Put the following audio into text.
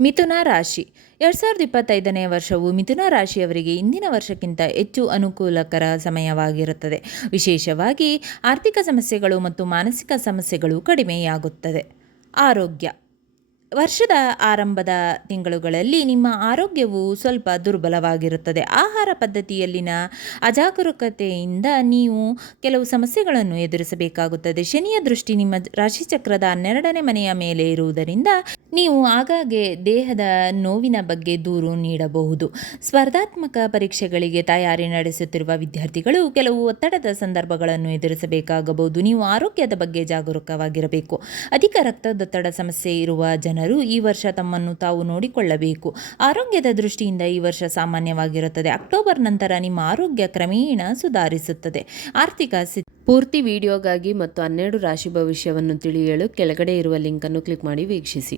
ಮಿಥುನ ರಾಶಿ 2025ನೇ ವರ್ಷವು ಮಿಥುನ ರಾಶಿಯವರಿಗೆ ಇಂದಿನ ವರ್ಷಕ್ಕಿಂತ ಹೆಚ್ಚು ಅನುಕೂಲಕರ ಸಮಯವಾಗಿರುತ್ತದೆ. ವಿಶೇಷವಾಗಿ ಆರ್ಥಿಕ ಸಮಸ್ಯೆಗಳು ಮತ್ತು ಮಾನಸಿಕ ಸಮಸ್ಯೆಗಳು ಕಡಿಮೆಯಾಗುತ್ತದೆ. ಆರೋಗ್ಯ ವರ್ಷದ ಆರಂಭದ ತಿಂಗಳುಗಳಲ್ಲಿ ನಿಮ್ಮ ಆರೋಗ್ಯವು ಸ್ವಲ್ಪ ದುರ್ಬಲವಾಗಿರುತ್ತದೆ. ಆಹಾರ ಪದ್ಧತಿಯಲ್ಲಿನ ಅಜಾಗರೂಕತೆಯಿಂದ ನೀವು ಕೆಲವು ಸಮಸ್ಯೆಗಳನ್ನು ಎದುರಿಸಬೇಕಾಗುತ್ತದೆ. ಶನಿಯ ದೃಷ್ಟಿ ನಿಮ್ಮ ರಾಶಿಚಕ್ರದ 12ನೇ ಮನೆಯ ಮೇಲೆ ಇರುವುದರಿಂದ ನೀವು ಆಗಾಗ್ಗೆ ದೇಹದ ನೋವಿನ ಬಗ್ಗೆ ದೂರು ನೀಡಬಹುದು. ಸ್ಪರ್ಧಾತ್ಮಕ ಪರೀಕ್ಷೆಗಳಿಗೆ ತಯಾರಿ ನಡೆಸುತ್ತಿರುವ ವಿದ್ಯಾರ್ಥಿಗಳು ಕೆಲವು ಒತ್ತಡದ ಸಂದರ್ಭಗಳನ್ನು ಎದುರಿಸಬೇಕಾಗಬಹುದು. ನೀವು ಆರೋಗ್ಯದ ಬಗ್ಗೆ ಜಾಗರೂಕವಾಗಿರಬೇಕು. ಅಧಿಕ ರಕ್ತದೊತ್ತಡ ಸಮಸ್ಯೆ ಇರುವ ಜನರು ಈ ವರ್ಷ ತಮ್ಮನ್ನು ತಾವು ನೋಡಿಕೊಳ್ಳಬೇಕು. ಆರೋಗ್ಯದ ದೃಷ್ಟಿಯಿಂದ ಈ ವರ್ಷ ಸಾಮಾನ್ಯವಾಗಿರುತ್ತದೆ. ಅಕ್ಟೋಬರ್ ನಂತರ ನಿಮ್ಮ ಆರೋಗ್ಯ ಕ್ರಮೇಣ ಸುಧಾರಿಸುತ್ತದೆ. ಆರ್ಥಿಕ ಪೂರ್ತಿ ವಿಡಿಯೋಗಾಗಿ ಮತ್ತು 12 ರಾಶಿ ಭವಿಷ್ಯವನ್ನು ತಿಳಿಯಲು ಕೆಳಗಡೆ ಇರುವ ಲಿಂಕ್ ಅನ್ನು ಕ್ಲಿಕ್ ಮಾಡಿ ವೀಕ್ಷಿಸಿ.